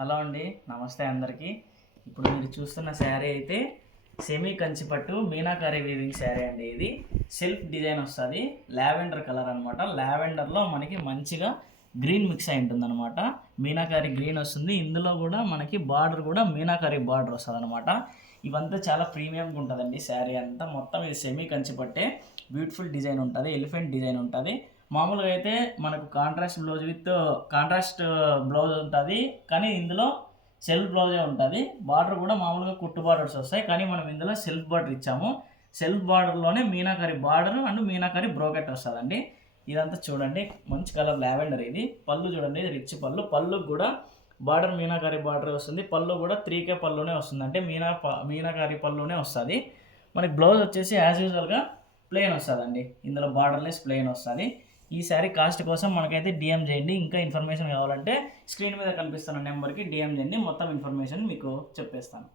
Hello అండి, నమస్తే అందరికీ. ఇప్పుడు మీరు చూస్తున్న శారీ అయితే సెమీ కంచిపట్టు మీనాకారి వీవింగ్ శారీ అండి. ఇది సెల్ఫ్ డిజైన్ వస్తుంది, లావెండర్ కలర్ అనమాట. లావెండర్లో మనకి మంచిగా గ్రీన్ మిక్స్ అయి ఉంటుంది అనమాట. మీనాకారి గ్రీన్ వస్తుంది, ఇందులో కూడా మనకి బార్డర్ కూడా మీనాకారి బార్డర్ వస్తుంది అనమాట. ఇవంతా చాలా ప్రీమియంగా ఉంటుందండి. శారీ అంతా మొత్తం ఇది సెమీ కంచిపట్టే, బ్యూటిఫుల్ డిజైన్ ఉంటుంది, ఎలిఫెంట్ డిజైన్ ఉంటుంది. మామూలుగా అయితే మనకు contrast blouse with contrast blouse ఉంటుంది, కానీ ఇందులో సెల్ఫ్ బ్లౌజే ఉంటుంది. బార్డర్ కూడా మామూలుగా కుట్టు బార్డర్స్ వస్తాయి, కానీ మనం ఇందులో సెల్ఫ్ బార్డర్ ఇచ్చాము. సెల్ఫ్ బార్డర్లోనే meenakari border and meenakari brocade వస్తుందండి. ఇదంతా చూడండి, మంచి కలర్ లావెండర్. ఇది పళ్ళు చూడండి, ఇది రిచ్ పళ్ళు. పళ్ళుకి కూడా బార్డర్ మీనాకారి బార్డర్ వస్తుంది. పళ్ళు కూడా 3K పళ్ళునే వస్తుంది, అంటే మీనాకారి పళ్ళునే వస్తుంది. మనకి బ్లౌజ్ వచ్చేసి యాజ్ యూజువల్గా ప్లెయిన్ వస్తుందండి. ఇందులో బార్డర్లెస్ ప్లెయిన్ వస్తుంది. ఈ శారీ కాస్ట్ కోసం మనకైతే డిఎం చేయండి. ఇంకా ఇన్ఫర్మేషన్ కావాలంటే స్క్రీన్ మీద కనిపిస్తున్న నెంబర్కి డిఎం చేయండి, మొత్తం ఇన్ఫర్మేషన్ మీకు చెప్పేస్తాను.